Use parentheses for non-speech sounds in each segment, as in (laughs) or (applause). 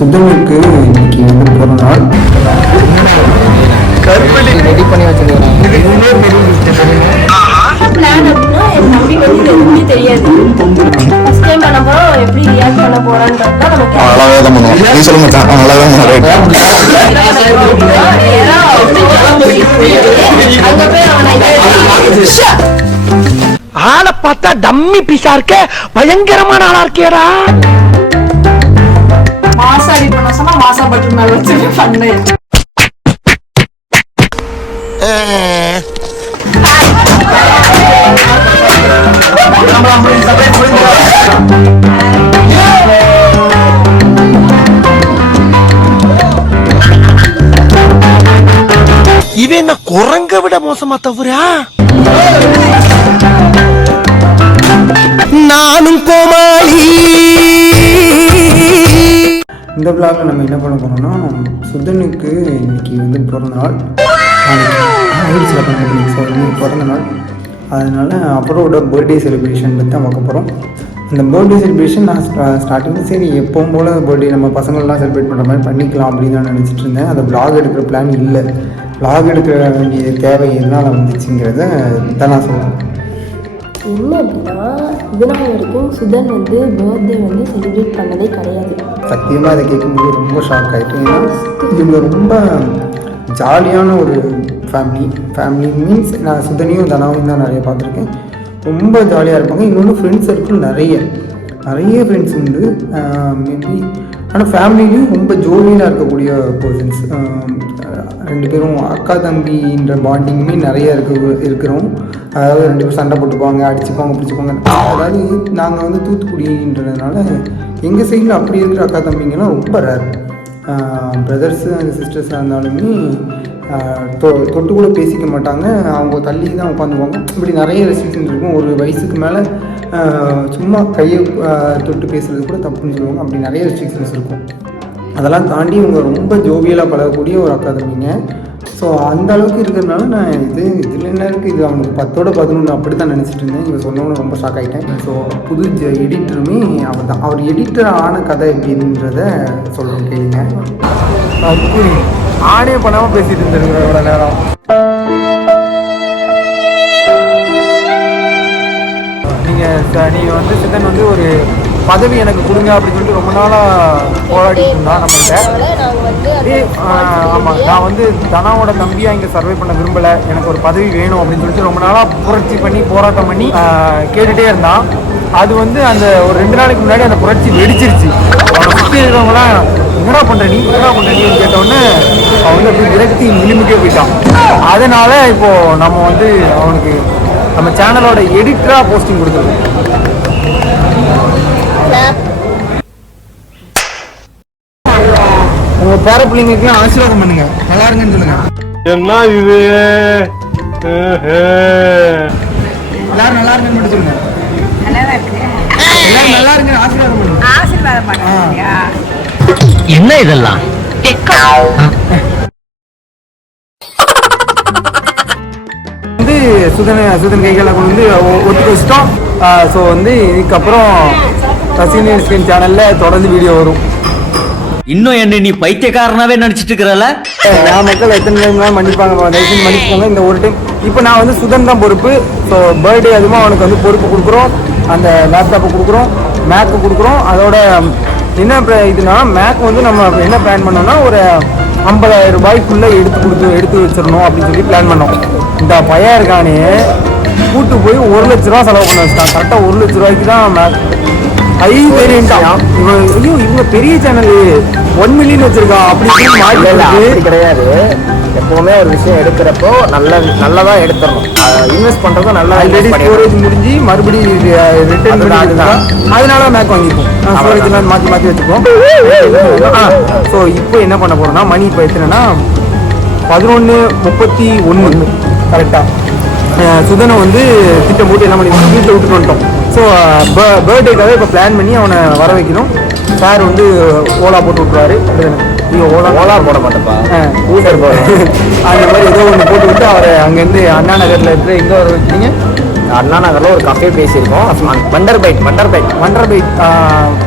சுத்தனுக்கு இன்னைக்கு வந்து பிறந்த நாள் ரெடி பண்ணி வச்சிருக்கிறேன் பிளான் அப்படின்னா என் தம்பிக்கு வந்து இது எதுவுமே தெரியாது. ஃபர்ஸ்ட் டைம் பண்ண போறோம் எப்படி ரியாக்ட் பண்ண போறான்றது தான் நமக்கு நல்லாவே தான் பண்ணுவோம் நீ சொல்லுங்க போய் அவனை ஆளை பார்த்தா டம்மி பீஸா இருக்க. பயங்கரமான ஆளா இருக்கேடா மாசா அடி பண்ண சொன்னா மாசா பட்டு மேல வச்சு பண்ணு இவன் என்ன குரங்க விட மோசமா தவறா விழாவில் நம்ம என்ன பண்ண போகிறோம்னா சுதனுக்கு இன்னைக்கு வந்து பிறந்த நாள். நாளைக்கு ஆயிடுச்சு ஸோ இன்னைக்கு பிறந்த நாள். அதனால் அவரோட பர்த்டே செலிப்ரேஷன் பற்றி தான் பார்க்க போகிறோம் அந்த பர்த்டே செலிப்ரேஷன் நான் ஸ்டார்டிங்கில் சரி எப்பவும் போல் பர்த்டே நம்ம பசங்கள்லாம் செலிப்ரேட் பண்ணுற மாதிரி பண்ணிக்கலாம் அப்படின்னு நான் நினச்சிட்டு இருந்தேன். அந்த பிளாக் எடுக்கிற பிளான் இல்லை. பிளாக் எடுக்க வேண்டிய தேவை எதனால் வந்துச்சுங்கிறத தான் நான் சொல்கிறேன் என்ன அப்படின்னா இது நாள் வரைக்கும் சுதன் வந்து பர்த்டே வந்து செலிப்ரேட் பண்ணதே கிடையாது. சத்தியமாக அதை கேட்கும்போது ரொம்ப ஷாக் ஆகிட்டு ஏன்னா இவங்க ரொம்ப ஜாலியான ஒரு ஃபேமிலி ஃபேமிலி மீன்ஸ் நான் சுதனையும் தனாவும் தான் நிறைய பார்த்துருக்கேன். ரொம்ப ஜாலியாக இருப்பாங்க. இன்னொன்று ஃப்ரெண்ட்ஸ் சர்க்கிள் நிறைய. நிறைய ஃப்ரெண்ட்ஸ் உண்டு. மேபி ஆனால் ஃபேமிலிலையும் ரொம்ப ஜோவியலாக இருக்கக்கூடிய பர்சன்ஸ் ரெண்டு பேரும் அக்கா தம்பின்ற பாண்டிங்குமே நிறைய இருக்க இருக்கிறோம். அதாவது ரெண்டு பேரும் சண்டை போட்டுப்பாங்க அடிச்சுப்பாங்க பிடிச்சிப்பாங்க அதாவது நாங்கள் வந்து தூத்துக்குடின்றதுனால எங்கள் சைடில் அப்படி இருக்கிற அக்கா தம்பிங்கெல்லாம் ரொம்ப ரேர் பிரதர்ஸு அண்ட் சிஸ்டர்ஸாக இருந்தாலுமே தொ- தொட்டு கூட பேசிக்க மாட்டாங்க. அவங்க தள்ளி தான் உட்காந்துக்குவாங்க. இப்படி நிறைய ரெஸ்ட்ரிக்ஷன்ஸ் இருக்கும். ஒரு வயசுக்கு மேலே சும்மா கையை தொட்டு பேசுறது கூட தப்புன்னு சொல்லுவாங்க. அப்படி நிறைய ரெஸ்ட்ரிக்ஷன்ஸ் இருக்கும். அதெல்லாம் தாண்டி இவங்க ரொம்ப ஜோவியலாக பழகக்கூடிய ஒரு அக்கா தம்பிங்க. ஸோ அந்த அளவுக்கு இருக்கிறதுனால நான் இது இதில் என்ன இருக்குது இது அவனுக்கு பத்தோட பதினொன்று அப்படி தான் நினச்சிட்டு இருந்தேன். இவன் சொன்னவனு ரொம்ப ஷாக் ஆகிட்டேன் ஸோ புது எடிட்டருமே அவர் தான் அவர் எடிட்டர் ஆன கதை எப்படின்றத சொல்லணும் கேளுங்க. ஆடே பண்ணாமல் பேசிட்டு இருந்திருக்கிற இவ்வளவு நேரம். நீங்கள் ச- வந்து சித்தன் வந்து ஒரு பதவி எனக்கு கொடுங்க அப்படின்னு சொல்லிட்டு ரொம்ப நாளாக போராடிட்டு இருந்தான் நம்மகிட்ட ஆமாம் நான் வந்து தனாவோட தம்பியாக இங்கே சர்வை பண்ண விரும்பலை. எனக்கு ஒரு பதவி வேணும் அப்படின்னு சொல்லிட்டு ரொம்ப நாளாக புரட்சி பண்ணி போராட்டம் பண்ணி கேட்டுகிட்டே இருந்தான் அது வந்து அந்த ஒரு ரெண்டு நாளைக்கு முன்னாடி அந்த புரட்சி வெடிச்சிருச்சு. அவனை சுற்றி இருக்கிறவங்களாம் என்னடா பண்ணுற நீ? என்னடா பண்ற நீ? கேட்டோடனே அவன் வந்து அப்படி விரக்தி நிலிமிட்டே போயிட்டான். அதனால இப்போ நம்ம வந்து அவனுக்கு நம்ம சேனலோட எடிட்டரா போஸ்டிங் கொடுத்துருக்கோம். உங்க பேர பிள்ளைங்களுக்குலாம் ஆசீர்வாதம் பண்ணுங்க. நல்லா இருங்கன்னு சொல்லுங்க. என்ன இது? எல்லாரும் நல்லா இருங்கன்னு மட்டும் சொல்லுங்க. எல்லாரும் நல்லா இருங்க ஆசீர்வாதம் பண்ணுங்க. என்ன இதெல்லாம்? சுதன சுதன் கைகளை கொண்டு வந்து ஒத்துக்க வச்சிட்டோம் ஸோ வந்து இதுக்கப்புறம் ரசிகன் ஸ்கிரீன் சேனல்ல தொடர்ந்து வீடியோ வரும். இன்னும் என்ன நீ பைத்தியக்காரனாவே நினைச்சிட்டு இருக்கிறல நான் மக்கள் எத்தனை டைம் மன்னிப்பாங்க தயவுசெய்து மன்னிப்பாங்க இந்த ஒரு டைம் இப்போ நான் வந்து சுதன் தான் பொறுப்பு. ஸோ பர்த்டே அதுவும் அவனுக்கு வந்து பொறுப்பு கொடுக்குறோம். அந்த லேப்டாப்பை கொடுக்குறோம். மேக்கு கொடுக்குறோம். அதோட என்ன இதுனா மேக் வந்து நம்ம என்ன பிளான் பண்ணோம்னா ஒரு ஐம்பதாயிரம் ரூபாய்க்குள்ளே எடுத்து கொடுத்து எடுத்து வச்சிடணும் அப்படின்னு சொல்லி பிளான் பண்ணோம். இந்த பையன் இருக்கானே. கூட்டு போய் ஒரு லட்ச ரூபா செலவு பண்ண வச்சுட்டான். கரெக்டாக ஒரு லட்ச ரூபாய்க்கு தான் ஹை வேரியண்டா இவன் ஐயோ இவங்க பெரிய சேனல் ஒன் மில்லியன் வச்சிருக்கான் அப்படி இப்படின்னு மாத்தி அப்படி கிடையாது. எப்பவுமே ஒரு விஷயம் எடுக்கிறப்போ நல்ல நல்லதா எடுத்துடணும். இன்வெஸ்ட் பண்றதும் நல்லா ஆல்ரெடி. ஸ்டோரேஜ் முடிஞ்சு மறுபடியும் ரிட்டர்ன் அதுதான், அதுதான். அதனால மேக் வாங்கிப்போம். ஸ்டோரேஜ் எல்லாம் மாற்றி மாற்றி வச்சுப்போம் ஸோ இப்போ என்ன பண்ண போறோம்னா மணி இப்போ எத்தனைன்னா பதினொன்று முப்பத்தி ஒன்று கரெக்டாக சுதனை வந்து திட்டம் போட்டு என்ன பண்ணி வீட்டில் விட்டுட்டு வந்துட்டோம் ஸோ பர்த்டேக்காக இப்போ பிளான் பண்ணி அவனை வர வைக்கணும். சார் வந்து ஓலா போட்டு விட்ருவாரு நீங்க ஓலா? ஓலா போட மாட்டேப்பா ஊசர் போகிறேன் (laughs) அந்த மாதிரி ஏதோ ஒன்று போட்டு விட்டு அவரை அங்கேருந்து அண்ணா நகரில் இருக்கிற எங்கே வர வச்சிங்க அண்ணா நகரில் ஒரு கஃபே பேசியிருக்கோம். Wonder bite wonder bite wonder bite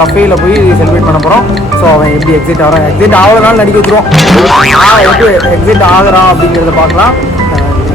கஃபேயில் போய் செலிப்ரேட் பண்ண போகிறோம் ஸோ அவன் எப்படி எக்ஸிட் ஆகிறான்? எக்ஸிட் ஆகிறனால நடிக்க வச்சிருவோம். எப்படி எக்ஸிட் ஆகுறான் அப்படிங்கிறத பார்க்கலாம்.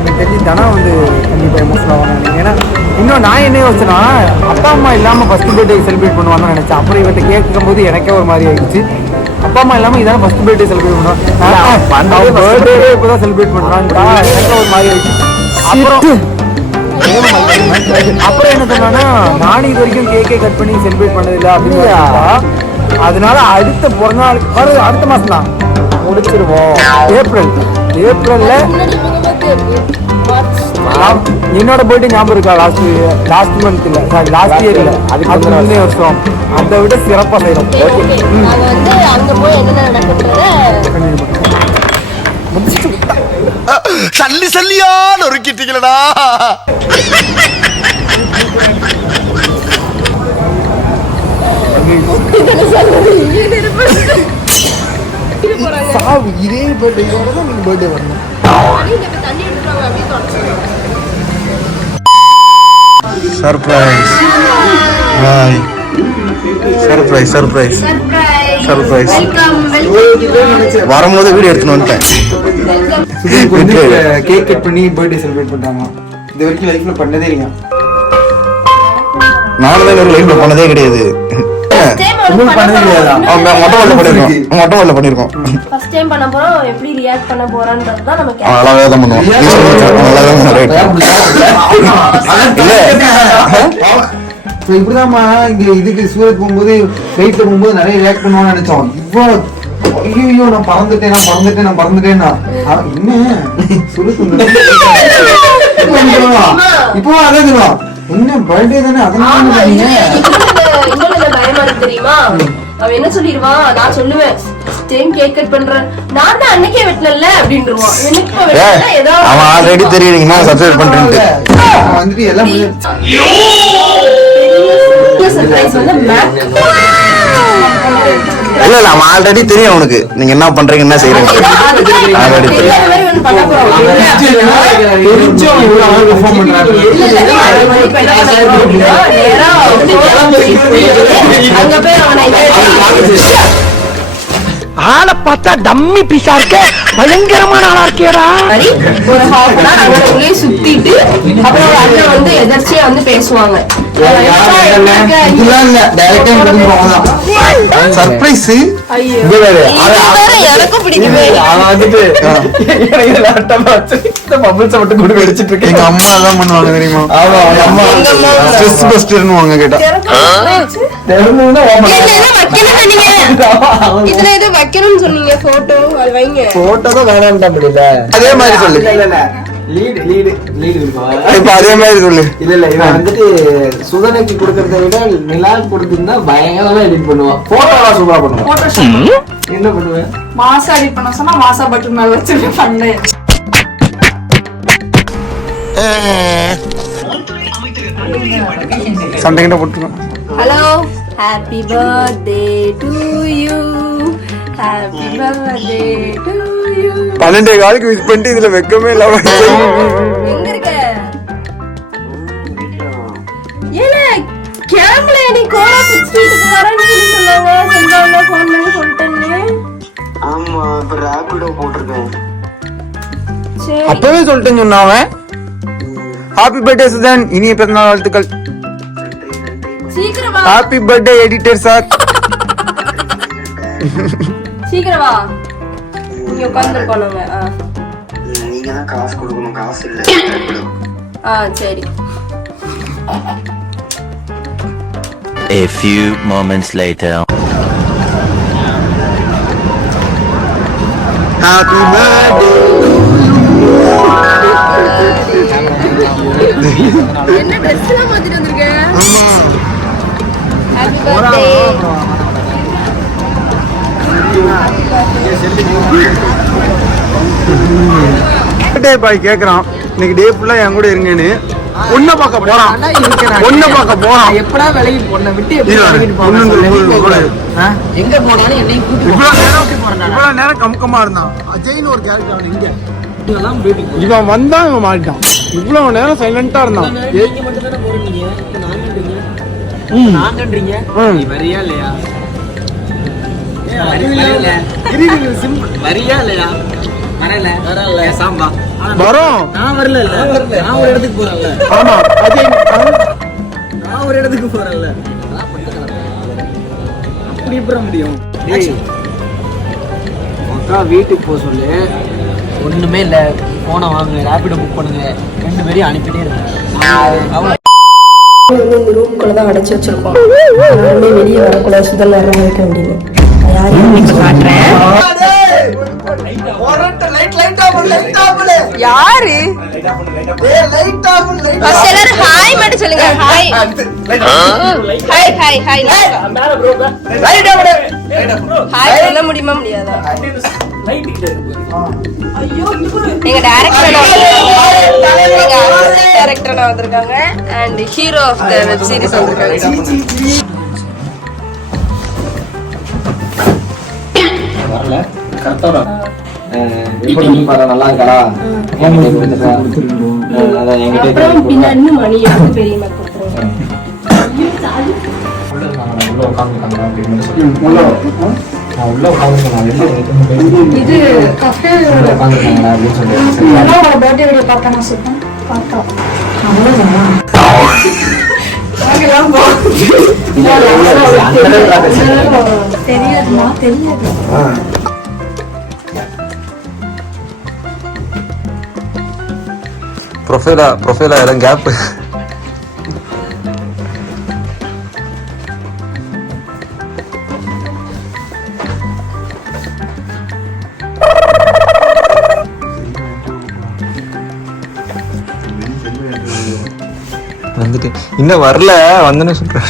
எனக்கு தெரிஞ்சு தனா வந்து கண்டிப்பாக எமோஷனல் ஆவாங்க ஏன்னா இன்னும் நான் என்ன யோசிச்சேன்னா அப்பா அம்மா இல்லாமல் ஃபஸ்ட் பர்த்டே செலிப்ரேட் பண்ணுவாங்கன்னு நினச்சேன். அப்புறம் இவர்கிட்ட கேட்கும் போது எனக்கே ஒரு மாதிரி ஆயிடுச்சு. அப்பா அம்மா இல்லாமல் இதான ஃபஸ்ட் பர்த்டே செலிப்ரேட் பண்ணுவான் பர்த்டே இப்போ தான் செலிப்ரேட் பண்ணுறான்டா எனக்கு ஒரு மாதிரி ஆயிடுச்சு. அப்புறம் அப்புறம் என்ன சொன்னா நானும் இது வரைக்கும் கேக்கே கட் பண்ணி செலிப்ரேட் பண்ணதில்லை அப்படின்னு அதனால அடுத்த பிறந்த நாள் அடுத்த மாசம் தான் முடிச்சிருவோம். ஏப்ரல். ஏப்ரல்ல என்னோட பர்த்டே ஞாபகம் இருக்கா? லாஸ்ட் லாஸ்ட் மந்த் இல்ல சாரி லாஸ்ட் இயர் இல்ல அதுக்கு முந்தைய வருஷம் அதை விட சிறப்பா செய்யறோம் ஓகே நாங்க வந்து அங்க போய் என்னென்ன நடக்குன்றத சல்லி சல்லியா நொறுக்கிட்டீங்களடா. (laughs) சாவு இதே பர்த்டேயோட தான் நீங்கள் பர்த்டே வரணும். Surprise boy surprise surprise welcome வரும்போது வீடியோ எடுத்துன்னு வந்துட்டேன். கேக் கட் பண்ணி பர்த்டே செலிப்ரேட் பண்றாங்க. இது வரைக்கும் லைஃப்ல பண்ணதே இல்லையா? நானும் தான் லைஃப்ல பண்ணதே கிடையாது. அவங்க மொட்டை மாடல பண்ணிருக்கோம். மொட்டை மாடல பண்ணிருக்கோம். ஃபர்ஸ்ட் டைம் பண்ண போறோம். எப்படி ரியாக்ட் பண்ண போறான்றது தான் நமக்கு அழகாக தான் அவன் அழகாக தான் ஸோ (laughs) இப்படிதாம்மா இங்க இதுக்கு சூரத் போகும்போது ஃப்ளைட்ல போகும்போது நிறைய ரியாக்ட் பண்ணுவான்னு நினைச்சோம். இவ்வளோ ஐயோ நான் பறந்துட்டேன் நான் பறந்துட்டேன் நான் பறந்துட்டேன்னா? என்ன? சூரத் இப்போ அதான் என்ன பர்த்டே தானே? அதனால பண்ணீங்க? என்ன பயமா இருக்கு தெரியுமா? அவன் என்ன சொல்லிடுவான் நான் சொல்லுவேன். கேக் கட் பண்றேன். நான் தான் அன்னைக்கே வெட்டினல அப்படின்றான் எனக்கு இப்ப ஏய், வெட்டல ஏதோ அவன் ஆல்ரெடி தெரியும் நீங்க சப்ஸ்கிரைப் பண்றேன்ட்டு. அவன் வந்துட்டு எல்லாம் சர்ப்ரைஸ் வந்து மேக் இல்ல இல்ல அவன் ஆல்ரெடி தெரியும் அவனுக்கு. நீங்க என்ன பண்றீங்க என்ன செய்யறீங்க ஆல்ரெடி தெரியும். ஆளை பார்த்தா டம்மி பீஸா இருக்க. பயங்கரமான ஆளா இருக்கேடா. மாதிரி ஒரு ஹாஃப் அன் அங்கே உள்ளே சுத்திட்டு அப்புறம் வந்து எதர்ச்சியா வந்து பேசுவாங்க. இதெல்லாம் இல்ல டைரக்டா கொடுத்துருவோம் அவ்வளவுதான் சர்ப்ரைஸ் இது வேற. இது வேற அவன் வந்துட்டு எனக்கு லேப்டாப் வச்சு மட்டும் வெடிச்சிட்டு இருக்கேன் எங்க அம்மா பண்ணுவாங்க தெரியுமா ஆமா அவங்க அம்மா ஸ்ட்ரெஸ் பஸ்டர்னு வாங்க கேட்டா ஓபன் இதுல வைக்கணும்னு சொன்னீங்க போட்டோ அது வைங்க போட்டோ தான் வேணாம்டா முடியல அதே மாதிரி சொல்லு லீடு லீடு லீடு இப்ப அதே மாதிரி சொல்லு. இல்ல இல்ல இவன் வந்துட்டு சுதனைக்கு கொடுக்கறத விட நிலால் கொடுத்திருந்தா பயங்கரமா எடிட் பண்ணுவான். போட்டோலாம் சூப்பரா பண்ணுவான். போட்டோஷாப் என்ன பண்ணுவேன்? மாசா எடிட் பண்ண சொன்னா மாசா பட்டன் மேல வச்சு பண்ணேன். சண்டைகிட்ட போட்டுருக்கோம் hello happy birthday to you happy birthday to பன்னெண்டே காலுக்கு விஷ் பண்ணிட்டு இதுல வெக்கமே இல்லாம அப்பவே சொல்லிட்டேன்னு சொன்னான் அவன். ஹாப்பி பர்த்டே சுதன் இனிய பிறந்தநாள் வாழ்த்துக்கள். ஹாப்பி பர்த்டே எடிட்டர் சார் சீக்கிரம் இங்க உட்காந்துருக்கோம் நாங்க ஆ. நீங்க தான் காசு கொடுக்கணும் காசு இல்ல. ஆ சரி. A few moments later. Happy birthday என்ன ட்ரெஸ் எல்லாம் மாத்திட்டு வந்திருக்க? ஹாப்பி பர்த்டே பாய் கேக்குறான். இன்னைக்கு டே ஃபுல்லா என் கூட இருங்கன்னு. உன்னை பார்க்க போறான். உன்னை பார்க்க போறான். எப்படா விலகி போன விட்டு? எங்க போனாலும் என்னையும் கூட்டி இவ்வளவு நேரம் கமுக்கமா இருந்தான். அஜய்னு ஒரு கேரக்டர் அவன் இங்க. தான் வீட்டுக்கு இவன் வந்தா இவன் மாட்டான் இவ்வளவு நேரம் சைலண்டா இருந்தான். நீங்க மட்டும் தானே போறீங்க? நாங்கன்றீங்க. நாங்கன்றீங்க இல்லையா? வரியா இல்லையா வரல வரல சாம்பா வரோம் நான் வரல இல்ல நான் ஒரு இடத்துக்கு போறேன்ல ஆமா அது நான் ஒரு இடத்துக்கு போறேன்ல அப்படி எப்படி முடியும் அக்கா வீட்டுக்கு போக சொல்லு ஒண்ணுமே இல்ல போனை வாங்க ரேபிடோ புக் பண்ணுங்க ரெண்டு பேரையும் அனுப்பிட்டே இருக்கேன் ரூம்குள்ள தான் அடைச்சு வச்சிருக்கோம் வெளியே வரக்கூடாது சுதந்திரம் இருக்கு அப்படின்னு காட்டுறேன் யாரு? ஃபர்ஸ்ட் எல்லாரும் ஹாய் மட்டும் சொல்லுங்க. Hi hi hi hi hi சொல்ல முடியுமா முடியாதா? எங்க டைரக்டர் டேரக்டர் டைரக்டர் வந்திருக்காங்க. And hero of the web series வந்திருக்காங்க. எப்படி பாரு நல்லா இருக்கா என்கிட்ட கொடுத்துட்டா அதான் என்கிட்ட அப்புறம் பின்னாடி மணி எடுத்து பெரியம்மா கொடுத்துருவாங்க உள்ள உட்காந்துருக்காங்க அப்படின்னு சொல்லி உள்ள நான் உள்ள உட்காந்துருக்கேன் இது கஃபே உள்ள உட்காந்துருக்காங்க அப்படின்னு சொல்லி பர்த்டே வீடியோ பார்த்தா சொல்றேன். பார்த்தா தெரியாதுமா தெரியாது. ப்ரொஃபைலா ப்ரொஃபைலா எல்லாம் கேப் வந்துட்டு. இன்னும் வரல வந்தேன்னு சொல்றேன்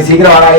சீக்கிரம் வாடா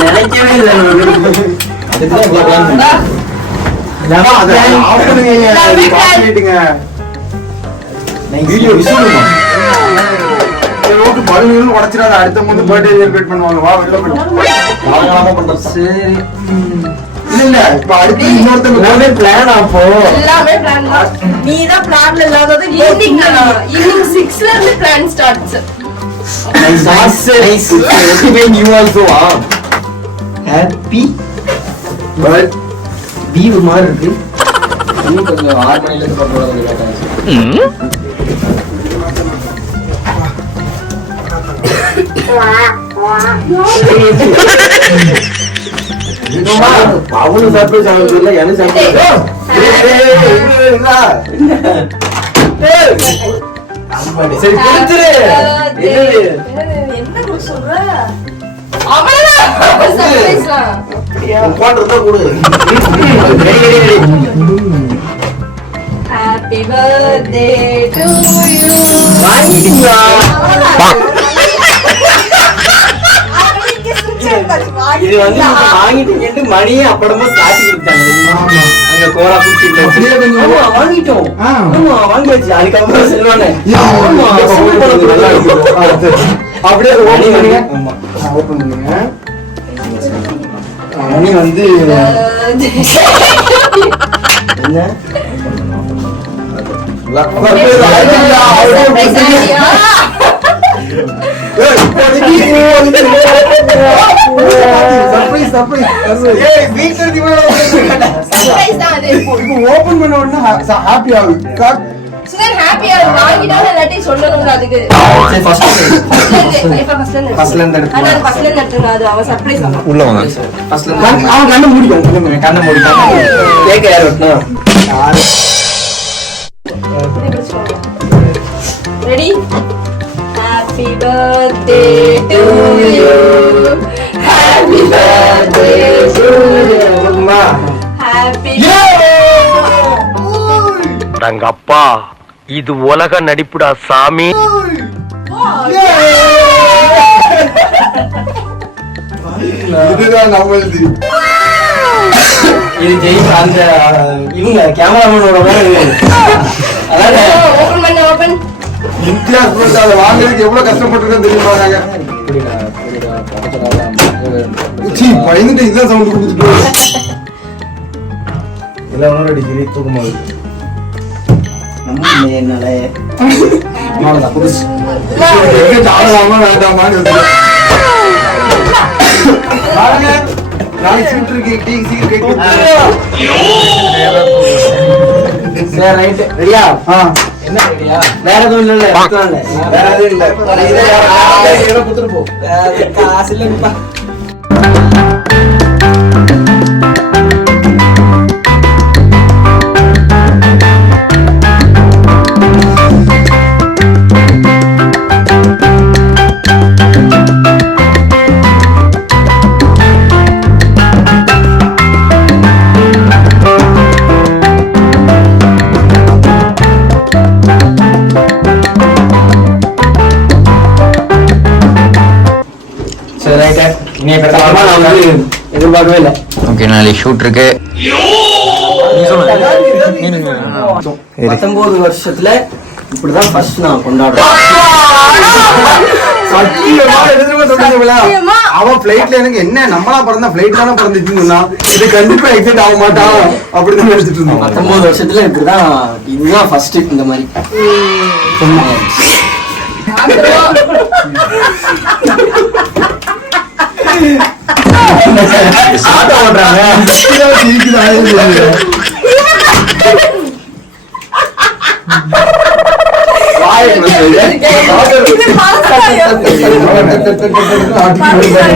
நினைக்கவே இல்லை வீடியோ பலூன் உடச்சிடாத. அடுத்த முந்து பர்த்டே செலிப்ரேட் பண்ணுவாங்க. வா வெளில போயிடும் சரி. இல்ல இல்ல. இப்ப அடுத்து இன்னொருத்தங்க பிளான் அப்போ எல்லாமே பிளான் தான். நீ தான் பிளான்ல இல்லாதது ஈவினிங் ஈவினிங் சிக்ஸ்ல இருந்து plan starts you also ah happy but leave மாதிரி இருக்கு இன்னும் கொஞ்சம் ஆறு மணில இருந்து பண்றது கொஞ்சம் லேட் ஆச்சு அவனு சர்ப்ரைஸ் ஆகுது இல்ல எனக்கு சரி கொடுத்துரு என்னது? என்ன குடு சொல்ற அவ்வளவுதான் சர்ப்ரைஸ்லாம் உன் phone இது வந்து வாங்கிட்டீங்கன்ட்டு மணியே அப்படமா காட்டி கொடுத்தாங்க அங்க வாங்கிட்டோம் அதுக்கப்புறம். அப்படியே பண்ணுங்க பண்ணுங்க மணி வந்து என்ன ஓபன் (laughs) பண்ண உடனே ஹாப்பி ஆகுது கா- சுதன் ஹாப்பியா வாங்கிட்டாலும் எல்லாத்தையும் சொல்லணும்ல அதுக்கு. சரி ஃபர்ஸ்ட் ஃபர்ஸ்ட்ல இருந்து. இப்ப ஃபர்ஸ்ட்ல இருந்து. First ல இருந்து எடுத்து. ஆனா அது ஃபர்ஸ்ட்ல இருந்து எடுத்துங்க அது அவன் சர்ப்ரைஸ் தான் உள்ள வாங்க. ஃபர்ஸ்ட்ல கண்- அவன் கண்ணை மூடிக்கும் கண்ணை மூடிட்டாங்க கேக்க யார்? வெட்டினா யாரு ready happy birthday to you happy Thangappa இது உலக நடிப்புடா சாமி. இதுதான் நம்மளுது இது. ஜெயிச்ச அந்த இவங்க கேமராமேனோட அதாவது இம்தியாஸ் வாங்குறதுக்கு எவ்வளவு கஷ்டப்பட்டிருக்கோம் தெரியுமா நாங்க? சீ, பயந்துட்டு இதான் சவுண்ட் கொடுத்துட்டு எல்லாம் தூக்கமா இருக்கு என்ன ரெடியா வேற எதுவும் இல்ல. வேற எதுவும் இல்ல. காசு இல்லைங்கப்பா எதிர்பார்க்கவே இல்லை. ஓகே நாளைக்கு ஷூட் இருக்கு பத்தொன்பது வருஷத்துல இப்படிதான் ஃபர்ஸ்ட் நான் கொண்டாடுறேன்? அவன் பிளைட்ல எனக்கு என்ன நம்மளா பிறந்தா பிளைட் தானே பிறந்துச்சுன்னு சொன்னா இது கண்டிப்பா எக்ஸைட் ஆக மாட்டான் அப்படின்னு நினைச்சிட்டு இருந்தோம். பத்தொன்பது வருஷத்துல இப்படிதான் இதுதான் ஃபர்ஸ்ட் இந்த மாதிரி. ஆட்டோ ஓட்டுறாங்க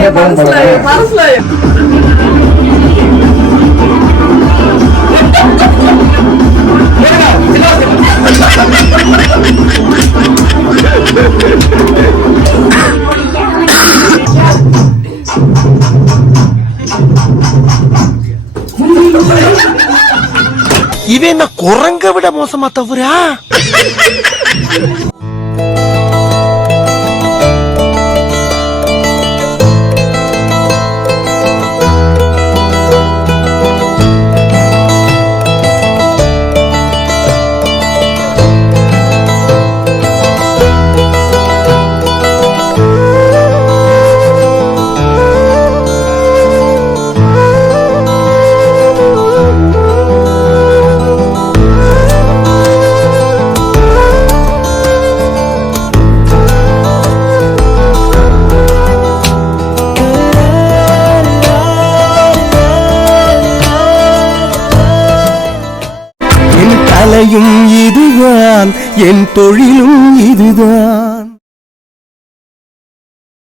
இவன் விட மோசமா தவறா என் தொழிலும் இதுதான்.